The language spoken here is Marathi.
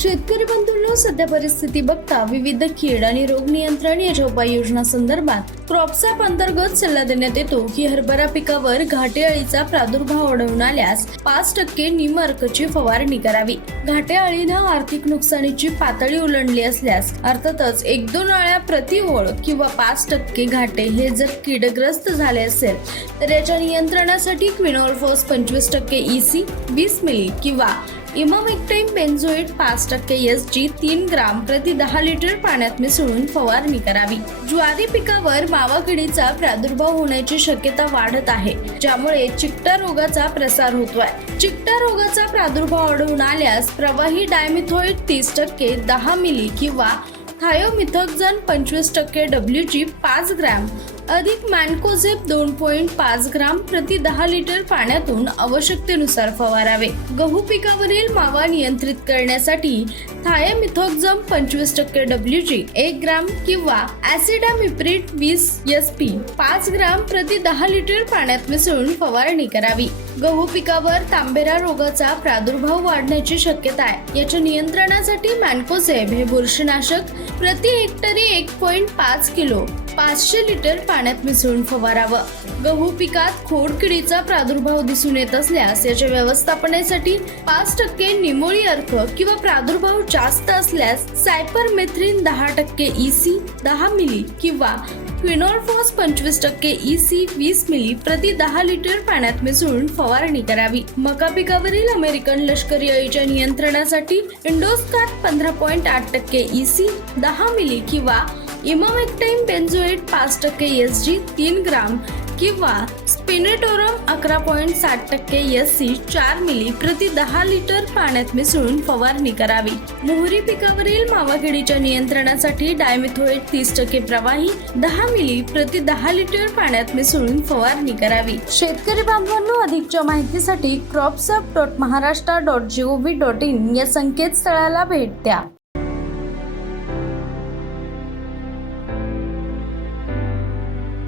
शेतकरी बंधूंनो सध्या परिस्थिती बघता विविध कीड आणि रोग नियंत्रण याच्या उपाययोजना संदर्भात क्रॉपसॅप अंतर्गत सल्ला देण्यात येतो की हरभरा पिकावर घाटे अळीचा प्रादुर्भाव आढळून आल्यास पाच टक्के निमअर्कची फवारणी करावी. घाटे अळीनं आर्थिक नुकसानीची पातळी ओलांडली असल्यास अर्थातच एक दोन अळ्या प्रति ओळ किंवा पाच टक्के घाटे हे जर कीडग्रस्त झाले असेल तर याच्या नियंत्रणासाठी क्विनोल्फोस पंचवीस टक्के इसी वीस मिली किंवा इमामेक्टाईम बेन्झोएट पाच टक्के एस जी तीन ग्राम प्रति दहा लिटर पाण्यात मिसळून फवारणी करावी. ज्वारी पिकावर मावाकिडीचा प्रादुर्भाव होण्याची शक्यता वाढत आहे ज्यामुळे चिकटा रोगाचा प्रसार होतोय. चिकटा रोगाचा प्रादुर्भाव आढळून आल्यास प्रवाही डायमिथोइड तीस टक्के दहा मिली किंवा थायोमिथोक्झन पंचवीस टक्के डब्ल्यू जी पाच ग्रॅम. अधिक मॅनकोझेप दोन पॉईंट पाच ग्राम प्रति दहा लिटर पाण्यातून आवश्यकतेनुसार फवारावे. गहू पिकावरील मावा नियंत्रित करण्यासाठी थायमिथोक्झम पंचवीस टक्के डब्ल्यू जी एक ग्राम किंवा ऍसिडामिप्रिट वीस एस पी पाच ग्राम प्रति दहा लिटर पाण्यात मिसळून फवारणी करावी. गहू पिकावर तांबेरा रोगाचा प्रादुर्भाव वाढण्याची शक्यता आहे. याच्या नियंत्रणासाठी मॅनकोझेब हे बुरशीनाशक प्रति हेक्टरी एक पॉईंट पाच किलो. पाचशे लिटर पाण्यात मिसळून फवारावं. गहू पिकात खोडकिडीचा प्रादुर्भाव दिसून येत असल्यास याच्या व्यवस्थापनेसाठी पाच टक्के निमोळी अर्थ किंवा प्रादुर्भाव जास्त असल्यास सायपरमेथ्रिन दहा टक्के इसी दहा मिली किंवा क्विनोरफॉस पंचवीस टक्के इसी वीस मिली प्रति दहा लिटर पाण्यात मिसळून फवारणी करावी. मका पिकावरील अमेरिकन लष्करी अळीच्या नियंत्रणासाठी इंडोस्कार पंधरा पॉईंट आठ टक्के इसी दहा मिली किंवा इमामेक्टाईम बेन्झोएट पाच टक्के एस जी तीन ग्राम किंवा स्पिनेटोरम अकरा पॉईंट साठ टक्के एस सी चार मिली प्रति दहा लिटर पाण्यात मिसळून फवारणी करावी. मोहरी पिकावरील मावाकिडीच्या नियंत्रणासाठी डायमिथोएट तीस टक्के प्रवाही दहा मिली प्रति दहा लिटर पाण्यात मिसळून फवारणी करावी. शेतकरी बांधवांनो अधिकच्या माहितीसाठी Cropsap dot Maharashtra dot G O V dot in या संकेतस्थळाला भेट द्या.